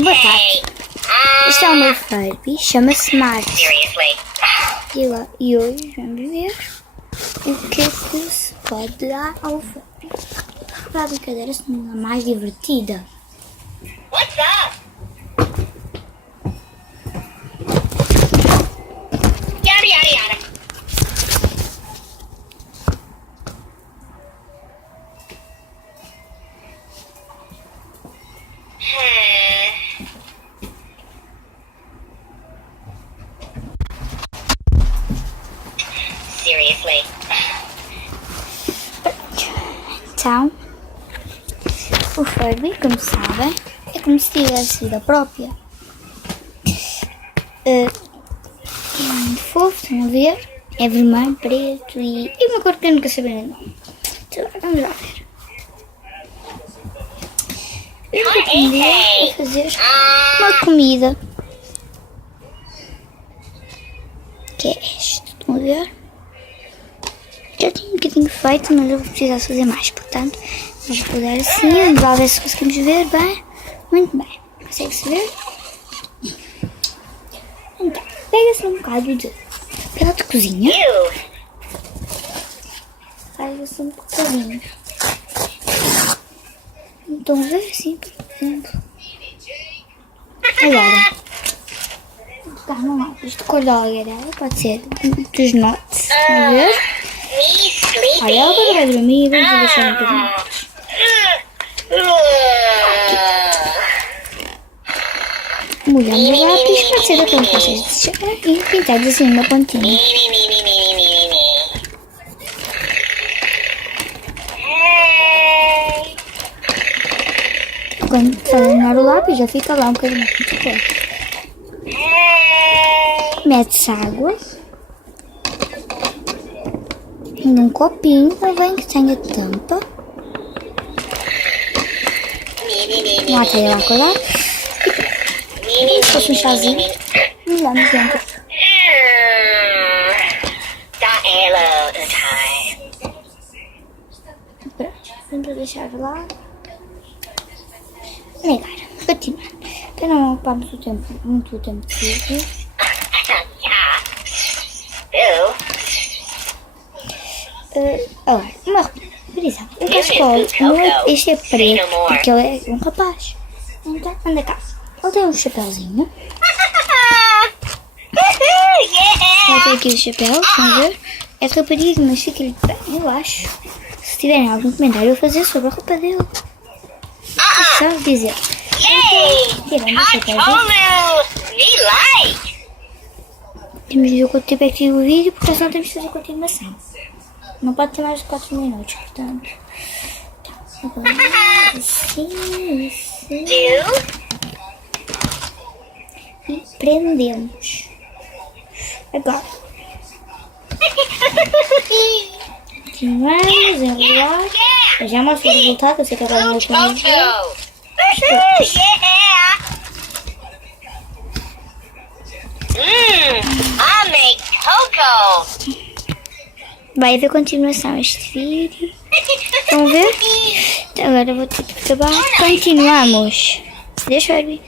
Batata. Este é o meu Furby, chama-se Marte. E hoje vamos ver o que é que se pode dar ao Furby. Para a brincadeira se não é mais divertida. What's up? Yada yada yada. Seriously. Então, o Furby, como sabem, é como se tivesse vida própria. É muito fofo, estão a ver? É vermelho, preto e uma cor que eu nunca sabia ainda. Então, vamos lá ver. Eu vou aprender a fazer uma comida. Que é esta, estão a ver? Já tenho um bocadinho feito, mas eu vou precisar fazer mais. Portanto, vamos fazer assim. Vamos lá ver se conseguimos ver bem. Muito bem. Consegue-se ver? Então, pega-se um bocado de papel de cozinha. Pega-se um bocadinho. Então, a ver assim, por exemplo. Agora, vou pegar num lápis de cor de algarela. Pode ser dos nuts. Estão a ver? Olha, ela agora vai dormir, vamos deixar um bocadinho. Molhamos o lápis, pode ser daquele que vocês deixarem e pintamos assim uma pontinha. Quando terminar o lápis já fica lá um bocadinho mais cor. Mete-se água. Num copinho, também que tenha tampa. Lá tem lá colar. E se fosse um chazinho, molhamos dentro. Vamos deixar lá. E agora, continuando. Para não ocuparmos muito o tempo de vídeo. Agora, uma por exemplo, o cascol, este é preto, porque ele é um rapaz. Então, anda cá. Ele tem um chapéuzinho. Ele tem aqui o chapéu, estão a ver? É de rapariga, mas fica-lhe bem, eu acho. Se tiverem algum comentário, eu vou fazer sobre a roupa dele. Só dizer. Então, tirando o chapéuzinho. Temos de ver quanto tempo é que fica o vídeo, porque senão temos de fazer continuação. Não pode ter mais de 4 minutos, portanto. Agora, assim. E prendemos. Agora. Continuamos a enrolar. Eu já mostro o resultado, eu sei que agora não vou poder ver. I make cocoa. Vai haver continuação este vídeo. Estão a ver? Agora vou ter que acabar. Continuamos. Deixa eu ver.